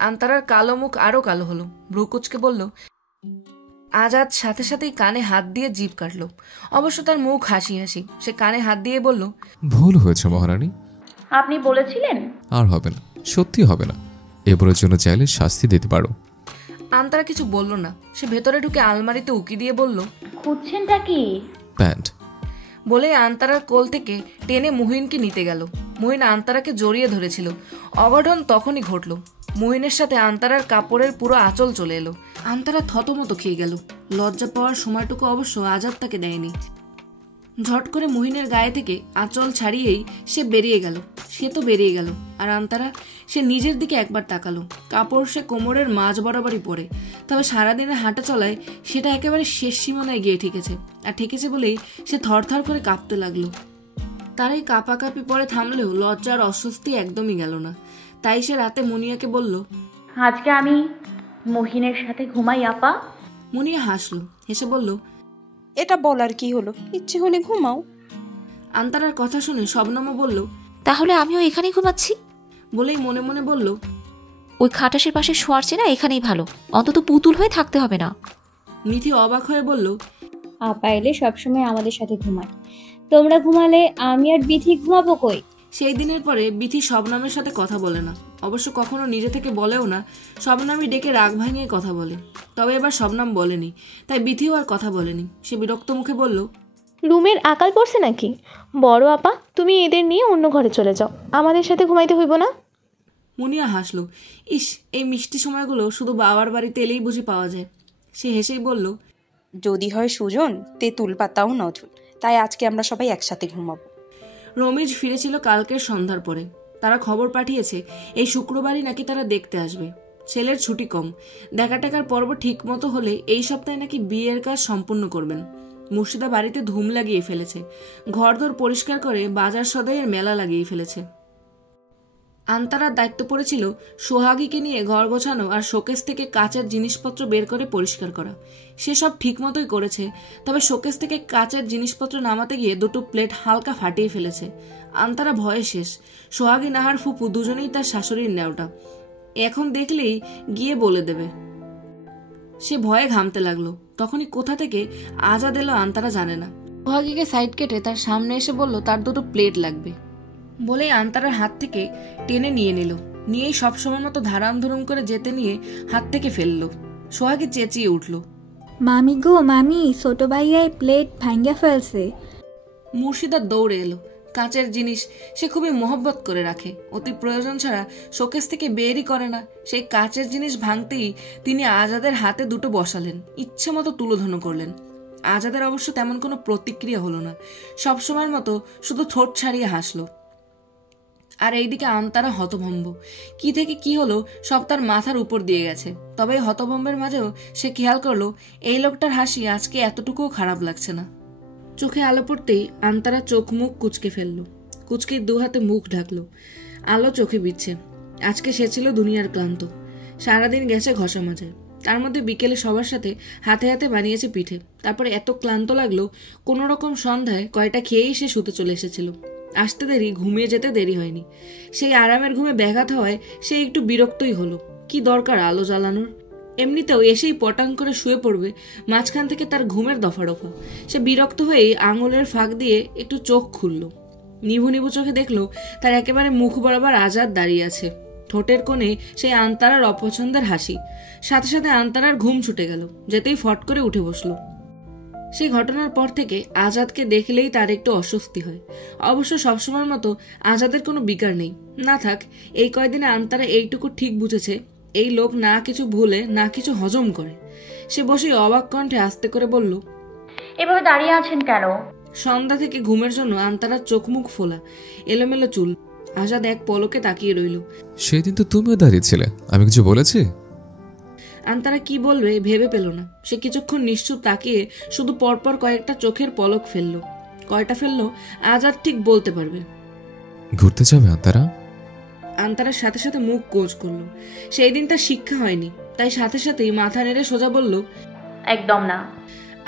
আন্তারার কালো মুখ আরো কালো হলো, ভ্রুকুচকে বলল। আজাদ সাথে সাথেই কানে হাত দিয়ে জিভ কাটলো। অবশ্য তার মুখ হাসি হাসি। সে কানে হাত দিয়ে বলল, ভুল হয়েছে মহারানী। আপনি বলেছিলেন আর হবে না, সত্যি হবে না। এবারের জন্য চাইলে শাস্তি দিতে পারো। আন্তারা কিছু বলল না। সে ভেতরে ঢুকে আলমারিতে উকি দিয়ে বলল, খুঁজছেনটা কি? প্যান্ট। বলে আন্তারার কোল থেকে টেনে মুহিনকে নিতে গেল। মুহিন আন্তারাকে জড়িয়ে ধরেছিল। অঘটন তখনই ঘটল। মুহিনের সাথে আন্তারার কাপড়ের পুরো আঁচল চলে এলো। আন্তারা থতমত খেয়ে গেল। লজ্জা পাওয়ার সময়টুকু অবশ্য আজাদ তাকে দেয়নি। ঝট করে মুহিনের গায়ে থেকে আঁচল ছাড়িয়েই সে বেরিয়ে গেল। সে তো বেরিয়ে গেল, আর আন্তারা সে নিজের দিকে একবার তাকালো। কাপড় সে কোমরের মাঝ বরাবরই পরে, তবে সারাদিনের হাঁটা চলায় সেটা একেবারে শেষ সীমানায় গিয়ে ঠেকেছে। আর ঠেকেছে বলেই সে থরথর করে কাঁপতে লাগলো। তার এই কাঁপাকাঁপি পরে থামলেও লজ্জার অস্বস্তি একদমই গেল না। তাই সে রাতে মুনিয়াকে বলল, আজকে আমি মহিনের সাথে ঘুমাই আপা। মুনিয়া হাসলো, হেসে বলল, এটা বলার কি হলো, ইচ্ছে হলে ঘুমাও। আন্তারার কথা শুনে শবনমও বলল, তাহলে আমিও এখানেই ঘুমাচ্ছি। বলেই মনে মনে বলল, ওই খাটাসের পাশে শোয়ার চেয়ে না এখানেই ভালো, অন্তত পুতুল হয়ে থাকতে হবে না। মিথি অবাক হয়ে বলল, আপা এলে সবসময় আমাদের সাথে ঘুমায়, তোমরা ঘুমালে আমি আর বিথি ঘুমাবো কই? সেই দিনের পরে বিথি শবনমের সাথে কথা বলে না। অবশ্য কখনো নিজে থেকে বলেও না। শবনমই ডেকে রাগ ভাঙিয়ে কথা বলে। তবে এবার শবনম বলেনি, তাই বিথিও আর কথা বলেনি। সে বিরক্ত মুখে বলল, রুমের আকাল পড়ছে নাকি? বড় আপা, তুমি এদের নিয়ে অন্য ঘরে চলে যাও, আমাদের সাথে ঘুমাইতে হইব না। মুনিয়া হাসলো। ইস, এই মিষ্টি সময়গুলো শুধু বাবার বাড়িতে এলেই বুঝি পাওয়া যায়। সে হেসেই বলল, যদি হয় সুজন, তেঁতুল পাতাও নজর, তাই আজকে আমরা সবাই একসাথে ঘুমাবো। রমেশ ফিরেছিল কালকের সন্ধ্যার পরে। তারা খবর পাঠিয়েছে এই শুক্রবারই নাকি তারা দেখতে আসবে। ছেলের ছুটি কম। দেখা টাকার পর্ব ঠিক মতো হলে এই সপ্তাহে নাকি বিয়ের কাজ সম্পূর্ণ করবেন। মুর্শিদা বাড়িতে ধুম লাগিয়ে ফেলেছে। ঘরদোর পরিষ্কার করে বাজার সদাইয়ের মেলা লাগিয়ে ফেলেছে। আন্তারার দায়িত্ব পড়েছিল সোহাগীকে নিয়ে ঘর গোছানো আর শোকেস থেকে কাচের জিনিসপত্র বের করে পরিষ্কার করা। সে সব ঠিক মতোই করেছে, তবে শোকেস থেকে কাচের জিনিসপত্র নামাতে গিয়ে দুটো প্লেট হালকা ফাটিয়ে ফেলেছে। আন্তারা ভয়ে শেষ। সোহাগী নাহার ফুপু দুজনেই তার শাশুড়ির নেওটা। এখন দেখলেই গিয়ে বলে দেবে। সে ভয়ে ঘামতে লাগলো। তখনই কোথা থেকে আজাদ এলো আন্তারা জানে না। সোহাগীকে সাইড কেটে তার সামনে এসে বলল তার দুটো প্লেট লাগবে। বলেই আন্তারার হাত থেকে টেনে নিয়ে নিল। নিয়েই সবসময় মতো ধারাম ধুরুম করে যেতে নিয়ে হাত থেকে ফেললো। সোহাগী চেঁচিয়ে উঠল, মামি গো মামি, ছোট ভাইয়াই প্লেট ভাঙ্গা ফেলছে। মুর্শিদা দৌড়ে এলো। কাঁচের জিনিস সে খুবই মহব্বত করে রাখে। অতি প্রয়োজন ছাড়া শোকেস থেকে বেরই করে না। সেই কাঁচের জিনিস ভাঙতেই তিনি আজাদের হাতে দুটো বসালেন, ইচ্ছে মতো তুলোধনো করলেন। আজাদের অবশ্য তেমন কোনো প্রতিক্রিয়া হলো না। সবসময়ের মতো শুধু ঠোঁট ছাড়িয়ে হাসলো। আর এইদিকে আন্তারা হতভম্ব। কি থেকে কি হলো সব তার মাথার উপর দিয়ে গেছে। তবে হতভম্বের মাঝেও সে খেয়াল করলো এই লোকটার হাসি আজকে এতটুকুও খারাপ লাগছে না। চোখে আলো পড়তেই আন্তারা চোখ মুখ কুচকে ফেললো। কুচকে দু হাতে মুখ ঢাকলো। আলো চোখে বিচ্ছে। আজকে সে ছিল দুনিয়ার ক্লান্ত। সারাদিন গেছে ঘষা মাজায়। তার মধ্যে বিকেলে সবার সাথে হাতে হাতে বানিয়েছে পিঠে। তারপরে এত ক্লান্ত লাগলো কোনো রকম সন্ধ্যায় কয়টা খেয়েই সে শুতে চলে এসেছিল। আসতে দেরি, ঘুমিয়ে যেতে দেরি হয়নি। সেই আরামের ঘুমে ব্যাঘাত হওয়ায় সে একটু বিরক্তই হলো। কি দরকার আলো জ্বালানোর? এমনিতেও এসেই পটাং করে শুয়ে পড়বে। মাঝখান থেকে তার ঘুমের দফারফা। সে বিরক্ত হয়েই আঙুলের ফাঁক দিয়ে একটু চোখ খুলল। নিভু নিভু চোখে দেখলো তার একেবারে মুখ বরাবর আজাদ দাঁড়িয়ে আছে। ঠোঁটের কোণে সেই আন্তারার অপছন্দের হাসি। সাথে সাথে আন্তারার ঘুম ছুটে গেল। যেতেই ফট করে উঠে বসলো। সেই ঘটনার পর থেকে আজাদকে দেখলেই তার একটু অস্বস্তি হয়। অবশ্য সবসময়ের মতো আজাদের কোনো বিকার নেই। না থাক, এই কয়দিনে আন্তারা এইটুকু ঠিক বুঝেছে এই লোক না কিছু ভুলে না কিছু হজম করে। সে বসে অবাক কণ্ঠে আস্তে করে বলল, এভাবে দাঁড়িয়ে আছেন কেন? সন্ধ্যা থেকে ঘুমের জন্য আন্তারার চোখ মুখ ফোলা, এলোমেলো চুল। আজাদ এক পলকে তাকিয়ে রইল। সেদিন তো তুমিও দাঁড়িয়েছিলে, আমি কিছু বলেছি? আন্তারা কি বলবে ভেবে পেল না। সে কিছুক্ষণ নিশ্চুপ তাকিয়ে শুধু পরপর কয়েকটা চোখের পলক ফেললো। কয়টা ফেললো আজাদ ঠিক বলতে পারবে। ঘুরতে যাবে আন্তারা? আন্তারার সাথে সাথে মুখ গোজ করলো। সেই দিন তার শিক্ষা হয়নি, তাই সাথে সাথেই মাথা নেড়ে সোজা বলল, একদম না।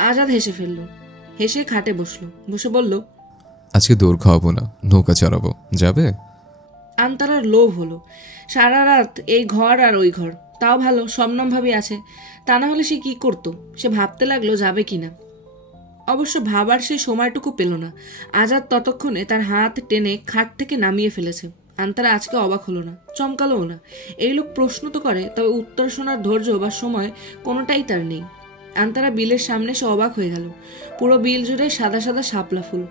আজাদ হেসে ফেলল। হেসে খাটে বসলো। বসে বলল, আজকে দৌড় খাওয়াবো না, নৌকা চড়াবো, যাবে? আন্তারার লোভ হলো। সারা রাত এই ঘর আর ওই ঘর, তাও ভালো শবনম ভাবি আছে, তা না হলে সে কি করতো? সে ভাবতে লাগলো যাবে কিনা। অবশ্য ভাবার সেই সময়টুকু পেল না। আজাদ ততক্ষণে তার হাত টেনে খাট থেকে নামিয়ে ফেলেছে। আন্তারা আজকে অবাক হলো না, চমকালোও না। এই লোক প্রশ্ন তো করে, তবে উত্তর শোনার ধৈর্য বা সময় কোনোটাই তার নেই। আন্তারা বিলের সামনে সে অবাক হয়ে গেল। পুরো বিল জুড়ে সাদা সাদা শাপলা ফুল,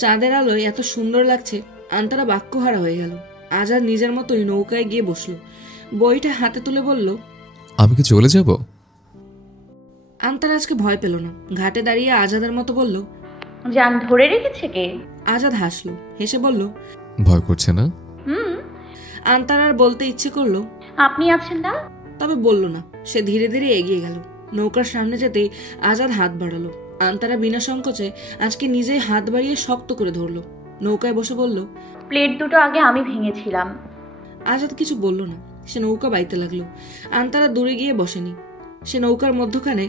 চাঁদের আলোয় এত সুন্দর লাগছে। আন্তারা বাক্যহারা হয়ে গেল। আজাদ নিজের মতোই নৌকায় গিয়ে বসলো, বইটা হাতে তুলে বলল, আমি কি চলে যাব? আন্তারা আজকে ভয় পেল না। ঘাটে দাঁড়িয়ে আজাদের মতো বলল, জান ধরে রেখেছে কে? আজাদ হাসলো, হেসে বলল, ভয় করছে না? আন্তারার বলতে ইচ্ছে করলো, আপনি আছেন না? তবে বলল না। সে ধীরে ধীরে এগিয়ে গেল। নৌকার সামনে যেতেই আজাদ হাত বাড়ালো। আন্তারা বিনা সংকোচে আজকে নিজেই হাত বাড়িয়ে শক্ত করে ধরলো। নৌকায় বসে বলল, প্লেট দুটো আগে আমি ভেঙেছিলাম। আজাদ কিছু বলল না। সে নৌকা বাইতে লাগলো। আন্তারা দূরে গিয়ে বসেনি। সে নৌকার মধ্যখানে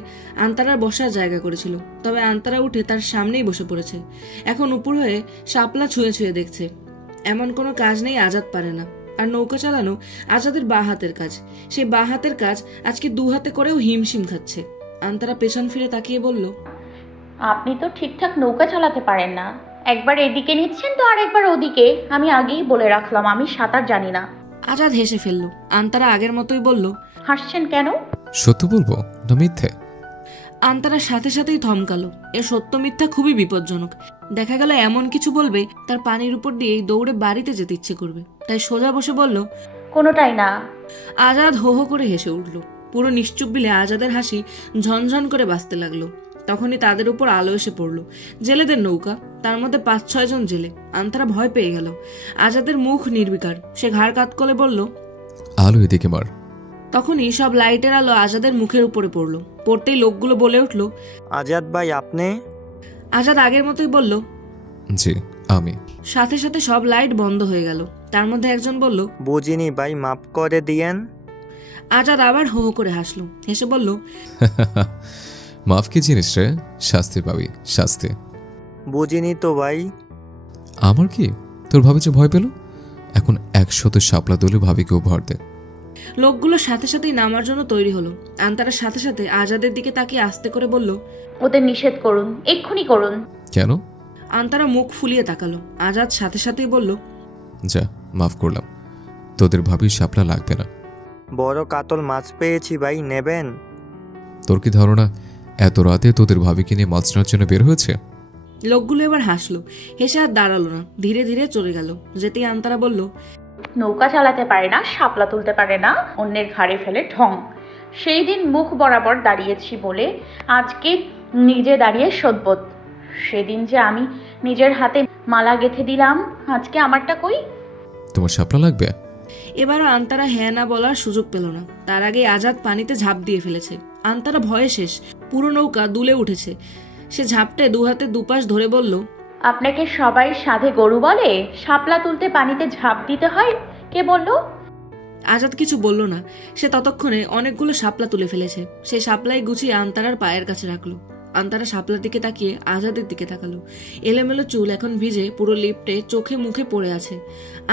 আন্তারার বসার জায়গা করেছিল, তবে আন্তারা উঠে তার সামনেই বসে পড়েছে। এখন উপর হয়ে শাপলা ছুঁয়ে ছুঁয়ে দেখছে। এমন কোনো কাজ নেই আজাদ পারে না। আর নৌকা চালানো আজাদের বা হাতের কাজ। সেই বা হাতের কাজ আজকে দু হাতে করেও হিমশিম খাচ্ছে। আন্তারা পেছন ফিরে তাকিয়ে বলল, আপনি তো ঠিকঠাক নৌকা চালাতে পারেন না। একবার এদিকে নিচ্ছেন তো আর একবার ওদিকে। আমি আগেই বলে রাখলাম আমি সাঁতার জানি না। আজাদ হেসে ফেলল। আন্তারা আগের মতোই বলল, হাসছেন কেন? সত্য বলবো না মিথ্যে? আন্তারা সাথে সাথেই থমকালো। এ সত্য মিথ্যা খুবই বিপজ্জনক। দেখা গেল এমন কিছু বলবে তার পানির উপর দিয়েই দৌড়ে বাড়িতে যেতে ইচ্ছে করবে। তাই সোজা বসে বলল, কোনোটাই না। আজাদ হো হো করে হেসে উঠল। পুরো নিশ্চুপ বিলে আজাদের হাসি ঝনঝন করে বাজতে লাগলো। তখনই তাদের উপর আলো এসে পড়ল। জেলেদের নৌকা, তার মধ্যে 5-6 জন জেলে। আন্তারা ভয় পেয়ে গেল। আজাদের মুখ নির্বিকার। সে ঘাড় কাত করে বলল, আলো এদিকে মার। তখনই সব লাইটের আলো আজাদের মুখের উপরে পড়ল। পড়তেই লোকগুলো বলে উঠল, আজাদ ভাই আপনি? আজাদ আগের মতোই বলল, জি আমি। সাথে সাথে সব লাইট বন্ধ হয়ে গেল। তার মধ্যে একজন বলল, বুঝিনি ভাই, মাফ করে দিয়েন। আজাদ আবার হো হো করে হাসলো, হেসে বলল, মাফ কি জিনিস রে? শাস্তি পাবি, শাস্তি। বুঝিনি তো ভাই। আমার কি? তোর ভাবি যে ভয় পেল, এখন 100 শাপলা দলে ভাবিকেও ভর দে। লোকগুলো সাথে সাথেই নামার জন্য তৈরি হলো। আন্তারা সাথে সাথে আজাদের দিকে তাকিয়ে আস্তে করে বলল, ওদের নিষেধ করুন, এক্ষুনি করুন। কেন? আন্তারা মুখ ফুলিয়ে তাকালো। আজাদ সাথে সাথেই বলল, যা, মাফ করলাম, তোদের ভাবির শাপলা লাগবে না। বড় কাতল মাছ পেয়েছি ভাই, নেবেন? তোর কি ধারণা এত রাতে তোদের ভাবিকে নিয়ে মাছ নেওয়ার জন্য বের হয়েছে? লোকগুলো এবার হাসলো, হেসে আর দাঁড়ালো না, ধীরে ধীরে চলে গেল। যেতেই আন্তারা বলল, নৌকা চালাতে পারে না, শাপলা তুলতে পারে না, অন্যের ঘাড়ে ফেলে ঢং। সেই দিন মুখ বরাবর দাঁড়িয়েছি বলে আজকে নিজে দাঁড়িয়ে সদবোধ। সেদিন যে আমি নিজের হাতে মালা গেঁথে দিলাম, আজকে আমারটা কই? তোমার শাপলা লাগবে? এবারও আন্তারা হ্যাঁ না বলার সুযোগ পেল না। তার আগে আজাদ পানিতে ঝাঁপ দিয়ে ফেলেছে। আন্তারা ভয়ে শেষ। পুরো নৌকা দুলে উঠেছে। সে ঝাপটে দু হাতে দুপাশ ধরে বলল, আপনাকে সবাই সাধে গরু বলে? শাপলা তুলতে পানিতে ঝাঁপ দিতে হয়, কে বলল? আজাদ কিছু বলল না। সে ততক্ষণে অনেকগুলো শাপলা তুলে ফেলেছে। সে শাপলাই গুছিয়ে আন্তারার পায়ের কাছে রাখলো। আন্তারা শাপলার দিকে তাকিয়ে আজাদের দিকে তাকালো। এলোমেলো চুল এখন ভিজে পুরো লিপটে চোখে মুখে পড়ে আছে।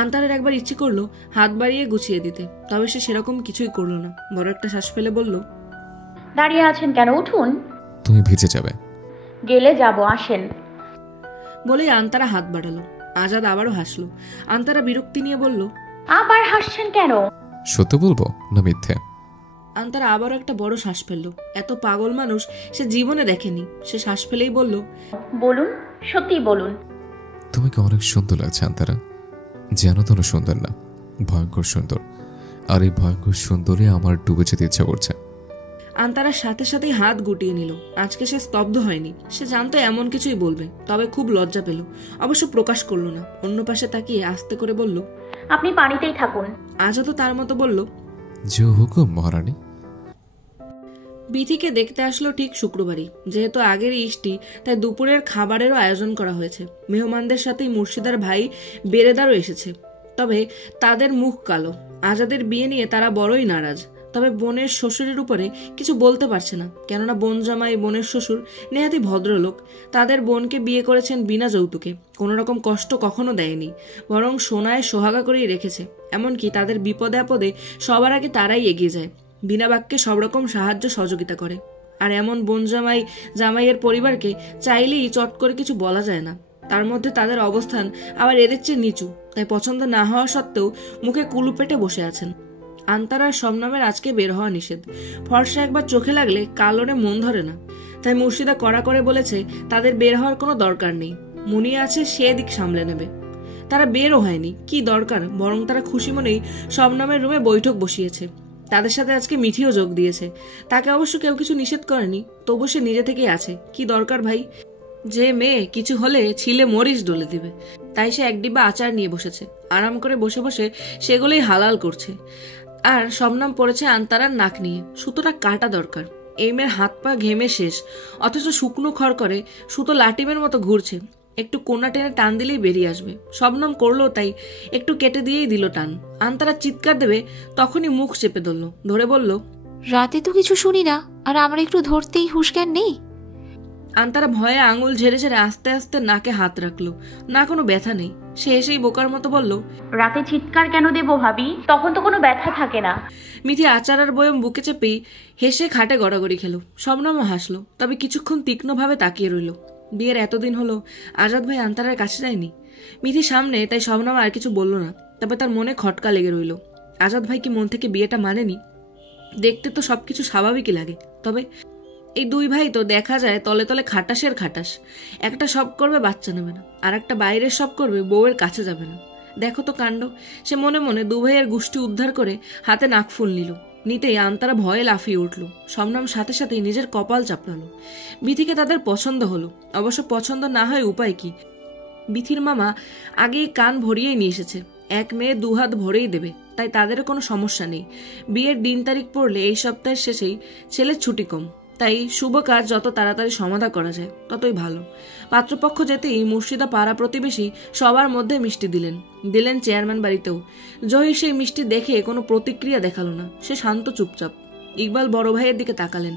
আন্তারার একবার ইচ্ছে করলো হাত বাড়িয়ে গুছিয়ে দিতে, তবে সে সেরকম কিছুই করলো না। বড় একটা শ্বাস ফেলে বলল, দাঁড়িয়ে আছেন কেন? উঠুন। তুমি ভিজে যাবে। গেলে যাব, আসেন। বলেই আন্তারা হাত বাড়ালো। আজাদ আবারও হাসলো। আন্তারা বিরক্তি নিয়ে বলল, আবার হাসছেন কেন? সত্য বলবো না মিথ্যে? আন্তারা আবারও একটা বড় শ্বাস ফেললো। এত পাগল মানুষ সে জীবনে দেখেনি। সে শ্বাস ফেলেই বলল, বলুন, সত্যি বলুন। তোমাকে অনেক সুন্দর লাগছে আন্তারা। যেন তেন সুন্দর না, ভয়ঙ্কর সুন্দর। আর এই ভয়ঙ্কর সুন্দরে আমার ডুবে যেতে ইচ্ছা করছে। আন্তারার সাথে সাথেই হাত গুটিয়ে নিল। আজকে সে স্তব্ধ হয়নি। সে জানতো এমন কিছুই বলবে, তবে খুব লজ্জা পেল। অবশ্য প্রকাশ করলো না। অন্য পাশে তাকিয়ে আস্তে করে বলল, আপনি পানিতেই থাকুন। আজাদও তার মতো বলল, যে হুকুম মহারানী। বিথিকে দেখতে আসলো ঠিক শুক্রবারই। যেহেতু আগের ইষ্টি, তাই দুপুরের খাবারেরও আয়োজন করা হয়েছে। মেহমানদের সাথেই মুর্শিদার ভাই বেরেদারও এসেছে। তবে তাদের মুখ কালো। আজাদের বিয়ে নিয়ে তারা বড়ই নারাজ। তবে বোনের শ্বশুরের উপরে কিছু বলতে পারছে না, কেননা বোন জামাই বোনের শ্বশুর নেহাতি ভদ্রলোক। তাদের বোনকে বিয়ে করেছেন বিনা যৌতুকে, কোনো রকম কষ্ট কখনো দেয়নি, বরং সোনায় সোহাগা করেই রেখেছে। এমনকি তাদের বিপদে আপদে সবার আগে তারাই এগিয়ে যায়, বিনা বাক্যে সব রকম সাহায্য সহযোগিতা করে। আর এমন বোন জামাইয়ের পরিবারকে চাইলেই চট করে কিছু বলা যায় না। তার মধ্যে তাদের অবস্থান আবার এদের চেয়ে নিচু, তাই পছন্দ না হওয়া সত্ত্বেও মুখে কুলু পেটে বসে আছেন। আন্তারার শবনমের আজকে বের হওয়া নিষেধ। ফর্সা একবার চোখে লাগলে কালোরে মন ধরে না, তাই মুর্শিদা কড়া করে বলেছে তাদের বের হওয়ার কোনো দরকার নেই, মুনি আছে সে দিক সামলে নেবে। তারা বেরও হয়নি, কি দরকার, বরং তারা খুশি মনেই শবনমের রুমে বৈঠক বসিয়েছে। তাদের সাথে আজকে মিঠিও যোগ দিয়েছে। তাকে অবশ্য কেউ কিছু নিষেধ করেনি, তবু সে নিজে থেকেই আছে। কি দরকার ভাই, যে মেয়ে কিছু হলে ছিলে মরিচ ডলে দিবে, তাই সে এক ডিব্বা আচার নিয়ে বসেছে, আরাম করে বসে বসে সেগুলোই হালাল করছে। আর শবনম পড়েছে আন্তারার নাক নিয়ে, সুতোটা কাটা দরকার। এই মেয়ের হাত পা ঘেমে শেষ, অথচ শুকনো খড় করে সুতো লাটিমের মতো ঘুরছে, একটু কোনা টেনে টান দিলেই বেরিয়ে আসবে। শবনম করলো তাই, একটু কেটে দিয়েই দিল টান। আন্তারা চিৎকার দেবে, তখনই মুখ চেপে ধরল, ধরে বলল, রাতে তো কিছু শুনি না, আর আমার একটু ধরতেই হুঁশজ্ঞান নেই। আন্তারা ভয়ে আঙুল ঝেড়ে ঝেড়ে আস্তে আস্তে নাকে হাত রাখলো, না কোনো ব্যথা নেই। সে এসেই বোকার মতো বলল, রাতে চিৎকার কেন দেবো ভাবি, তখন তো কোনো ব্যথা থাকে না। মিঠি আচার আর বয়ম বুকে চেপেই হেসে খাটে গড়াগড়ি খেলো। শবনমও হাসলো, তবে কিছুক্ষণ তীক্ষ্ণভাবে তাকিয়ে রইল। বিয়ের এতদিন হলো আজাদ ভাই আন্তারার কাছে যায়নি। মিঠি সামনে, তাই শবনম আর কিছু বলল না, তবে তার মনে খটকা লেগে রইল। আজাদ ভাই কি মন থেকে বিয়েটা মানেনি? দেখতে তো সবকিছু স্বাভাবিকই লাগে, তবে এই দুই ভাই তো দেখা যায় তলে তলে খাটাসের খাটাস। একটা সব করবে বাচ্চা নেবে না, আর একটা বাইরের সব করবে বউয়ের কাছে যাবে না। দেখো তো কাণ্ড। সে মনে মনে দু ভাইয়ের গোষ্ঠী উদ্ধার করে হাতে নাকফুল নিল। নিতেই আন্তারা ভয়ে লাফিয়ে উঠল। শবনম সাথে সাথেই নিজের কপাল চাপড়ালো। বিথিকে তাদের পছন্দ হলো, অবশ্য পছন্দ না হয় উপায় কি। বিথির মামা আগেই কান ভরিয়েই নিয়ে এসেছে, এক মেয়ে দুহাত ভরেই দেবে, তাই তাদেরও কোনো সমস্যা নেই। বিয়ের দিন তারিখ পড়লে এই সপ্তাহের শেষেই ছেলের ছুটি কম, তাই শুভ কাজ যত তাড়াতাড়ি সমাধা করা যায় ততই ভালো। পাত্রপক্ষ যেতেই মুর্শিদা পাড়া প্রতিবেশী সবার মধ্যে মিষ্টি দিলেন চেয়ারম্যান বাড়িতেও। জহির সেই মিষ্টি দেখে কোনো প্রতিক্রিয়া দেখালো না, সে শান্ত চুপচাপ। ইকবাল বড় ভাইয়ের দিকে তাকালেন,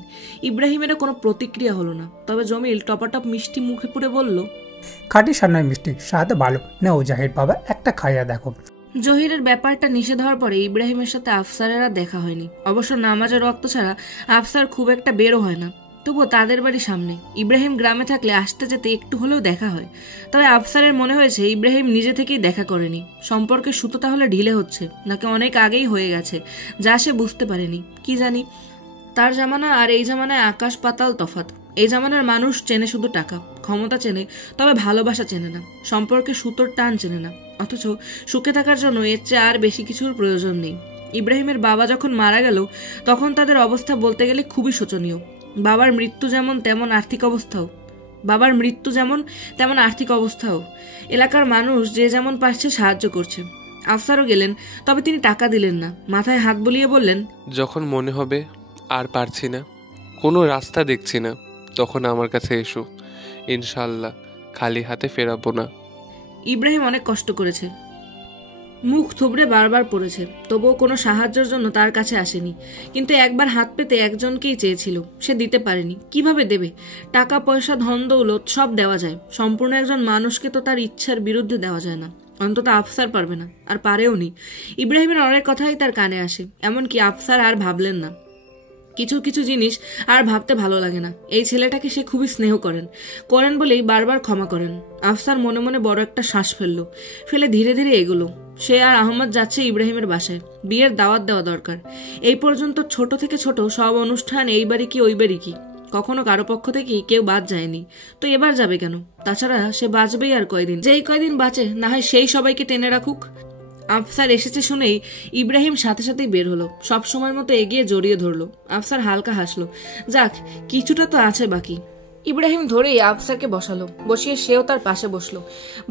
ইব্রাহিমেরও কোনো প্রতিক্রিয়া হলো না। তবে জমিল টপাটপ মিষ্টি মুখে পুড়ে বলল, খাঁটি সামনের মিষ্টি, স্বাদ ভালো, নেও জাহির বাবা একটা খাইয়া দেখো। জহিরের ব্যাপারটা নিষেধ হওয়ার পরে ইব্রাহিমের সাথে আফসারের আর দেখা হয়নি। অবশ্য নামাজের রক্ত ছাড়া আফসার খুব একটা বেরো হয় না, তবুও তাদের বাড়ির সামনে। ইব্রাহিম গ্রামে থাকলে আসতে যেতে একটু হলেও দেখা হয়। তবে আফসারের মনে হয়েছে ইব্রাহিম নিজে থেকেই দেখা করেনি। সম্পর্কের সুতো তাহলে ঢিলে হচ্ছে, নাকি অনেক আগেই হয়ে গেছে, যা সে বুঝতে পারেনি। কি জানি। তার জামানা আর এই জামানায় আকাশ পাতাল তফাৎ। এই জামানার মানুষ চেনে শুধু টাকা, ক্ষমতা চেনে, তবে ভালোবাসা চেনে না, সম্পর্কে সুতোর টান চেনে না। অথচ সুখে থাকার জন্য এর চেয়ে আর বেশি কিছুর প্রয়োজন নেই। ইব্রাহিমের বাবা যখন মারা গেল তখন তাদের অবস্থা বলতে গেলে খুবই শোচনীয়। বাবার মৃত্যু যেমন তেমন আর্থিক অবস্থাও। এলাকার মানুষ যে যেমন পারছে সাহায্য করছে। আফসারও গেলেন, তবে তিনি টাকা দিলেন না, মাথায় হাত বুলিয়ে বললেন, যখন মনে হবে আর পারছি না, কোনো রাস্তা দেখছি না, তখন আমার কাছে এসো, ইনশাল্লাহ খালি হাতে ফেরাবো না। ইব্রাহিম অনেক কষ্ট করেছে, মুখ থুবড়ে বারবার পড়েছে, তবুও কোনো সাহায্যের জন্য তার কাছে আসেনি। কিন্তু একবার হাত পেতে একজনকেই চেয়েছিল, সে দিতে পারেনি। কিভাবে দেবে? টাকা পয়সা ধন দৌলত সব দেওয়া যায়, সম্পূর্ণ একজন মানুষকে তো তার ইচ্ছার বিরুদ্ধে দেওয়া যায় না। অন্তত আফসার পারবে না, আর পারেও নি। ইব্রাহিমের অনেক কথাই তার কানে আসে, এমনকি আফসার আর ভাবলেন না। কিছু কিছু জিনিস আর ভাবতে ভালো লাগে না। এই ছেলেটাকে সে খুবই স্নেহ করেন বলেই বারবার ক্ষমা করেন। আফসার মনে মনে বড় একটা শ্বাস ফেলে ধীরে ধীরে এগোলো। সে আর আহমদ যাচ্ছে ইব্রাহিমের বাসায়, বিয়ের দাওয়াত দেওয়া দরকার। এই পর্যন্ত ছোট থেকে ছোট সব অনুষ্ঠান এই বাড়ি কি ওই বাড়ি কি, কখনো কারো পক্ষ থেকেই কেউ বাদ যায়নি, তো এবার যাবে কেন? তাছাড়া সে বাঁচবেই আর কয়দিন, যেই কয়দিন বাঁচে না হয় সেই সবাইকে টেনে রাখুক। আফসার এসেছে শুনেই ইব্রাহিম সাথে সাথেই বের হলো, সব সময়ের মতো এগিয়ে জড়িয়ে ধরলো। আফসার হালকা হাসলো, যাক কিছুটা তো আছে বাকি। ইব্রাহিম ধরেই আফসারকে বসালো, বসিয়ে সেও তার পাশে বসলো।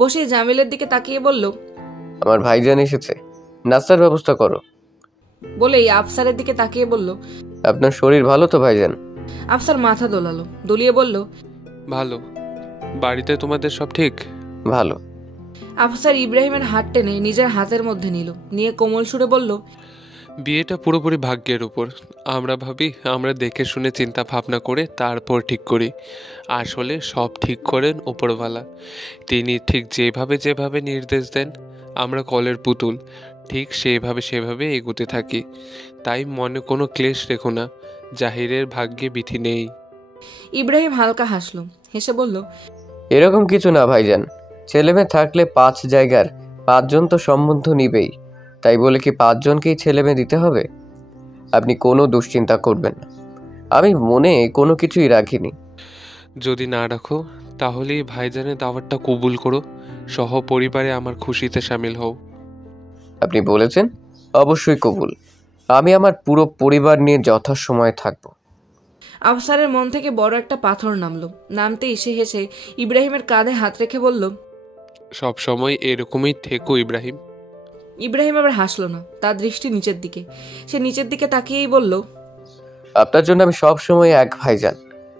বসে জামিলের দিকে তাকিয়ে বলল, আমার ভাইজান এসেছে, নাস্তার ব্যবস্থা করো। বলেই আফসারের দিকে তাকিয়ে বলল, আপনার শরীর ভালো তো ভাইজান? আফসার মাথা দোলালো, দুলিয়ে বলল, ভালো। বাড়িতে তোমাদের সব ঠিক? ভালো। আফসার ইব্রাহিমের হাত টেনে নিজের হাতের মধ্যে নিল, নিয়ে কোমল সুরে বলল, বিয়েটা পুরোপুরি ভাগ্যের উপর। আমরা ভাবি আমরা দেখে শুনে চিন্তা ভাবনা করে তারপর ঠিক করি, আসলে সব ঠিক করেন উপরওয়ালা। তিনি ঠিক যেভাবে যেভাবে নির্দেশ দেন আমরা কলের পুতুল ঠিক সেভাবে এগোতে থাকি। তাই মনে কোনো ক্লেশ রেখো না, জাহিরের ভাগ্যে বিধি নেই। ইব্রাহিম হালকা হাসলো, হেসে বলল, এরকম কিছু না ভাইজান, ছেলেমেয়ে থাকলে 5 জায়গার 5 জন তো সম্বন্ধ নিবেই, তাই বলে কি 5 জনকেই ছেলেমেয়ে দিতে হবে? আপনি কোনো দুশ্চিন্তা করবেন না, আমি মনে কোনো কিছুই রাখিনি। যদি না রাখো তাহলে ভাইজানের দাওয়াতটা কবুল করো, সহ পরিবারে আমার খুশিতে সামিল হও। আপনি বলেছেন, অবশ্যই কবুল। আমি আমার পুরো পরিবার নিয়ে যথাসময়ে থাকব। আফসারের মন থেকে বড় একটা পাথর নামলো। নামতেই সে হেসে ইব্রাহিমের কাঁধে হাত রেখে বলল, সব সময় এরকমই থেকো ইব্রাহিম। ইব্রাহিম আবার হাসলো না, তার দৃষ্টি নিচের দিকে। সে নিচের দিকে তাকিয়েই বলল, আপনার জন্য আমি সব সময় এক ভাইজান,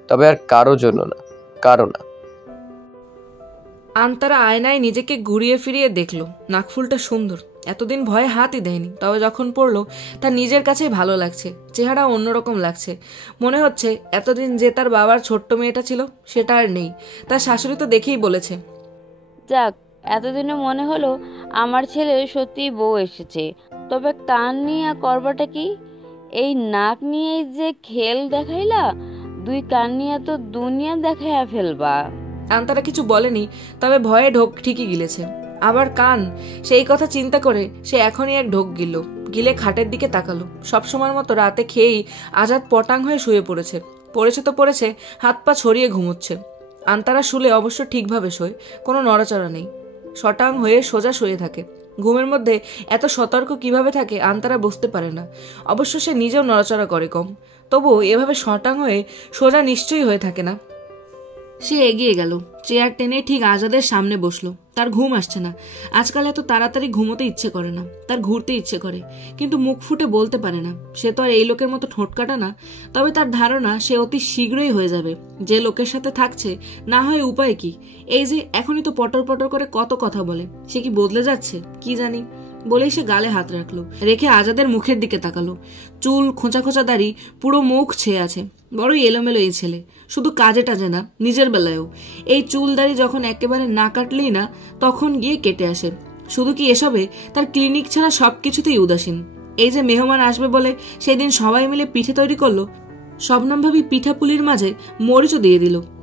তবে আর কারো জন্য না, কারো না। আন্তারা আয়নায় নিজেকে ঘুরিয়ে ফিরিয়ে দেখলো। নাকফুলটা সুন্দর, এতদিন ভয়ে হাতই দেয়নি, তবে যখন পড়লো তার নিজের কাছেই ভালো লাগছে। চেহারা অন্যরকম লাগছে, মনে হচ্ছে এতদিন যে তার বাবার ছোট্ট মেয়েটা ছিল সেটা আর নেই। তার শাশুড়ি তো দেখেই বলেছে, যাক, এতদিনে মনে হলো আমার ছেলে সত্যিই বউ এসেছে। তবে কান নিয়ে করবাটা কি? এই নাক নিয়েই যে খেল দেখাইলা, 2 কান নিয়ে তো দুনিয়া দেখাইয়া ফেলবা। আন্তারা কিছু বলেনি, তবে ভয়ে ঢোক ঠিকই গিলেছে। আবার কান, সেই কথা চিন্তা করে সে এখনই এক ঢোক গিলে খাটের দিকে তাকালো। সবসময়ের মতো রাতে খেয়েই আজাদ পটাং হয়ে শুয়ে পড়েছে। তো পড়েছে, হাত পা ছড়িয়ে ঘুমোচ্ছে। আন্তারা শুলে অবশ্য ঠিকভাবে শোয়, কোনো নড়াচড়া নেই, শটাং হয়ে সোজা শুয়ে থাকে। ঘুমের মধ্যে এত সতর্ক কিভাবে থাকে আন্তারা বুঝতে পারে না। অবশ্য সে নিজেও নড়াচড়া করে কম, তবুও এভাবে শটাং হয়ে সোজা নিশ্চয়ই হয়ে থাকে না। সে এগিয়ে গেল, চেয়ার টেনে ঠিক আজাদের সামনে বসলো। তার ঘুম আসছে না, আজকাল এত তাড়াতাড়ি ঘুমোতে ইচ্ছে করে না, তার ঘুরতে ইচ্ছে করে, কিন্তু মুখ ফুটে বলতে পারে না। সে তো আর এই লোকের মতো ঠোঁট কাটা না, তবে তার ধারণা সে অতি শীঘ্রই হয়ে যাবে। যে লোকের সাথে থাকছে, না হয় উপায় কি? এই যে এখনই তো পটর পটর করে কত কথা বলে, সে কি বদলে যাচ্ছে কি জানি। বলেই সে গালে হাত রাখলো, রেখে আজাদের মুখের দিকে তাকালো। চুল, খোঁচা খোঁচা দাড়ি, পুরো মুখ ছেয়ে আছে। বড়ই এলোমেলো এই ছেলে, শুধু কাজে টাজে না, নিজের বেলায়ও। এই চুল দাড়ি যখন একেবারে না কাটলেই না, তখন গিয়ে কেটে আসে। শুধু কি এসবে, তার ক্লিনিক ছাড়া সবকিছুতেই উদাসীন। এই যে মেহমান আসবে বলে সেদিন সবাই মিলে পিঠে তৈরি করলো, শবনম ভাবি পিঠা পুলির মাঝে মরিচও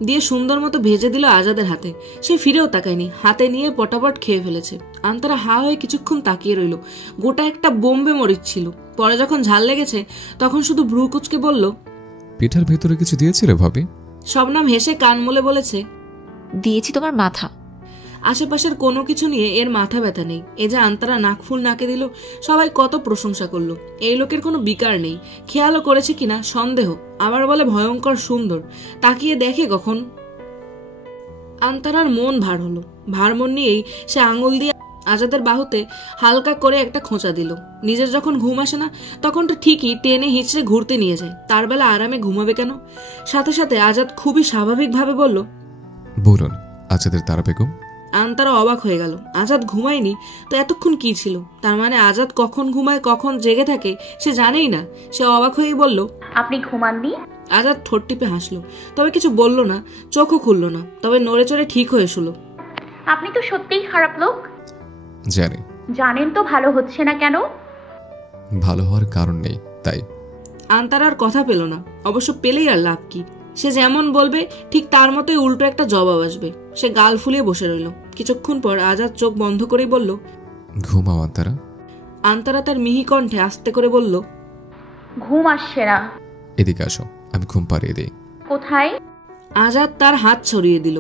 দিয়ে সুন্দর মতো ভেজে দিল আজাদের হাতে। সে ফিরেও তাকায়নি, হাতে নিয়ে পটাপট খেয়ে ফেলেছে। আন্তারা হা হয়ে কিছুক্ষণ তাকিয়ে রইল। গোটা একটা বোম্বে মরিচ ছিল। পরে যখন ঝাল লেগেছে তখন শুধু ভ্রু কুচকে বলল, পিঠার ভেতরে কিছু দিয়েছিলে ভাবি? শবনম হেসে কান মলে বলেছে, দিয়েছি তোমার মাথা। আশেপাশের কোনো কিছু নিয়ে এর মাথা ব্যথা নেই। এ যে আন্তারা নাকফুল নাকে দিল, সবাই কত প্রশংসা করলো। এই লোকের কোনো বিকার নেই, খেয়ালও করেছে কিনা সন্দেহ। আবার বলে ভয়ঙ্কর সুন্দর, তাকিয়ে দেখে কখন। আন্তারার মন ভার হলো। ভার মন নিয়েই সে আঙুল দিয়ে আজাদের বাহুতে হালকা করে একটা খোঁচা দিল। নিজের যখন ঘুম আসে না, তখন তো ঠিকই টেনে হিঁচড়ে ঘুরতে নিয়ে যায়। তার বেলা আরামে ঘুমাবে কেন? সাথে সাথে আজাদ খুবই স্বাভাবিকভাবে বলল, বলুন আজাদের তারা বেগম। আন্তারা অবাক হয়ে গেল। আজাদ ঘুমায়নি তো এতক্ষণ কি ছিল? তার মানে আজাদ কখন ঘুমায় কখন জেগে থাকে সে জানেই না। সে অবাক হয়েই বলল, আপনি ঘুমাননি? আজাদ ঠোঁট টিপে হাসলো, তবে কিছু বলল না, চোখও খুলল না, তবে নড়ে চড়ে ঠিক হয়ে শুলো। আপনি তো সত্যিই খারাপ লোক। জানি। জানেন তো ভালো হচ্ছে না কেন? ভালো হওয়ার কারণ নেই তাই। আন্তারার কথা পেল না, অবশ্য পেলেই আর লাভ কি? সে যেমন বলবে ঠিক তার মতোই উল্টো একটা জবাব আসবে। সে গাল ফুলিয়ে বসে রইল। কিছুক্ষণ পর আজাদ চোখ বন্ধ করেই বলল, ঘুমাও আন্তারা। আন্তারা তার মিহি কণ্ঠে আস্তে করে বলল, ঘুম আসছে না। এদিকে আসো, আমি ঘুম পাড়িয়ে দিই। কোথায়? আজাদ তার হাত ছড়িয়ে দিল।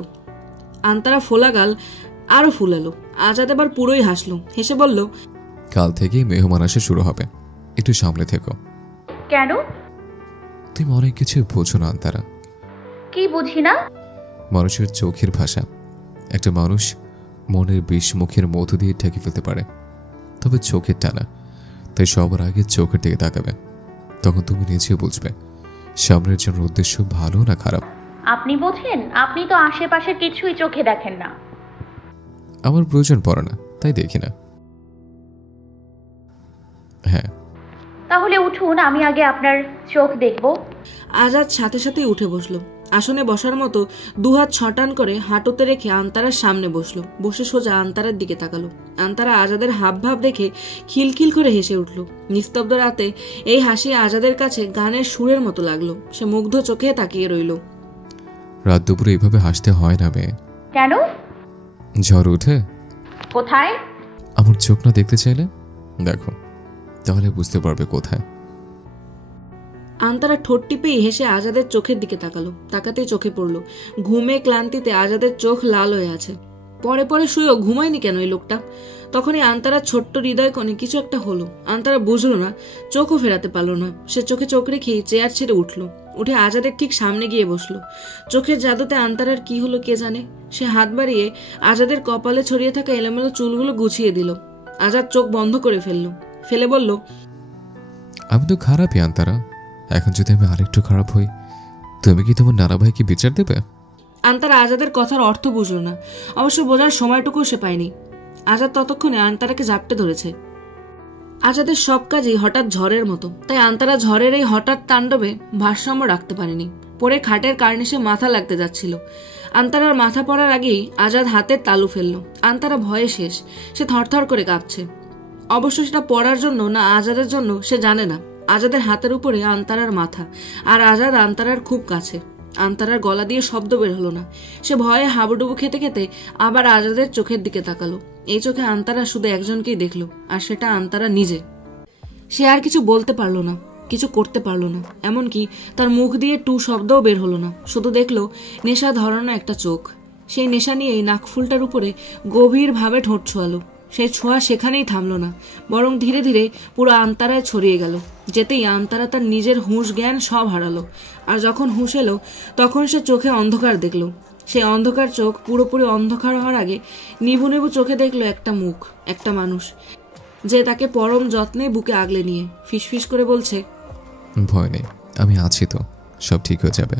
আন্তারা ফোলা গাল আরো ফুলালো। আজাদ এবার পুরোই হাসলো, হেসে বলল, কাল থেকেই মেহমান আসা শুরু হবে, একটু সামলে থেকো। কেন? তুমি অনেক কিছু বোঝো না আন্তারা। কি বুঝি না? মানুষের চোখের ভাষা। একটা মানুষ মনের বিষমুখের মধ্য দিয়ে ঠেকে ফেলতে পারে, তবে চোখের টানা। তাই সবার আগে চোখের দিকে তাকাবে, তখন তুমি নিজে বুঝবে সামনের জন্য উদ্দেশ্য ভালো না খারাপ। আপনি বোঝেন? আপনি তো আশেপাশের কিছুই চোখে দেখেন না। আমার প্রয়োজন পড়ে না, তাই দেখি না। হ্যাঁ, উঠুন, আমি আগে আপনার চোখ দেখব। আজাদ সাথে সাথেই উঠে বসলো। আসনে বসার মতো দুহাত ছটান করে হাঁটুতে রেখে আন্তারার সামনে বসলো। বসে সোজা আন্তারার দিকে তাকালো। আন্তারা আজাদের হাবভাব দেখে খিলখিল করে হেসে উঠল। নিস্তব্ধ রাতে এই হাসি আজাদের কাছে গানের সুরের মতো লাগলো। সে মুগ্ধ চোখে তাকিয়ে রইল। রাত দুপুরে এভাবে হাসতে হয় না মেয়ে। কেন? ঝড় উঠে? কোথায়? আমার চোখ না দেখতে চাইলে দেখো, তাহলে বুঝতে পারবে কোথায়। আন্তারা ঠোঁট টিপেই হেসে আজাদের চোখের দিকে তাকালো। তাকাতেই চোখে পড়লো ঘুমে ক্লান্তিতে আজাদের চোখ লাল হয়ে আছে। পরে পরে শুয়েও ঘুমায়নি কেন এই লোকটা? তখনই আন্তারার ছোট্ট হৃদয় কোণে কিছু একটা হলো। আন্তারা বুঝলো না, চোখও ফেরাতে পারলো না। সে চোখে চোখ রেখেই চেয়ার ছেড়ে উঠলো। উঠে আজাদের ঠিক সামনে গিয়ে বসলো। চোখের জাদুতে আন্তারার কি হলো কে জানে। সে হাত বাড়িয়ে আজাদের কপালে ছড়িয়ে থাকা এলোমেলো চুলগুলো গুছিয়ে দিল। আজাদ চোখ বন্ধ করে ফেলে বলল, আমি তো খারাপই আন্তারা। এখন যদি আমি আরেকটু খারাপ হই, তুমি কি তোমার নানা ভাইকে বিচার দেবে? আন্তারা আজাদের কথার অর্থ বুঝলো না। অবশ্য বোঝার সময়টুকু সে পায়নি। আজাদ ততক্ষণে আন্তারাকে জাপটে ধরেছে। আজাদের সব কাজই হঠাৎ ঝড়ের মতো, তাই আন্তারা ঝড়ের এই হঠাৎ তাণ্ডবে ভারসাম্য রাখতে পারেনি। পরে খাটের কার্নিশে মাথা লাগতে যাচ্ছিল। আন্তারার মাথা পড়ার আগেই আজাদ হাতের তালু ফেলল। আন্তারা ভয়ে শেষ। সে থরথর করে কাঁপছে। অবশ্য সেটা পড়ার জন্য না আজাদের জন্য সে জানে না। আজাদের হাতের উপরে আন্তারার মাথা, আর আজাদ আন্তারার খুব কাছে। আন্তারার গলা দিয়ে শব্দ বের হলো না। সে ভয়ে হাবুডুবু খেতে খেতে আবার আজাদের চোখের দিকে তাকালো। এই চোখে আন্তারা শুধু একজনকেই দেখলো, আর সেটা আন্তারা নিজে। সে আর কিছু বলতে পারলো না, কিছু করতে পারলো না। এমনকি তার মুখ দিয়ে টু শব্দও বের হলো না। শুধু দেখলো নেশা ধরানো একটা চোখ। সেই নেশা নিয়েই নাকফুলটার উপরে গভীরভাবে ঠোঁট ছোঁয়ালো। সেই ছোঁয়া সেখানেই থামলো না, বরং ধীরে ধীরে পুরো আন্তারায় ছড়িয়ে গেল। যেতেই আন্তারা তার নিজের হুঁশ জ্ঞান সব হারালো। আর যখন হুঁশ এলো, তখন সে চোখে অন্ধকার দেখলো। সেই অন্ধকার চোখ পুরোপুরি অন্ধকার হওয়ার আগে নিবু নিবু চোখে দেখলো একটা মুখ, একটা মানুষ, যে তাকে পরম যত্নে বুকে আগলে নিয়ে ফিসফিস করে বলছে, ভয় নেই, আমি আছি তো, সব ঠিক হয়ে যাবে।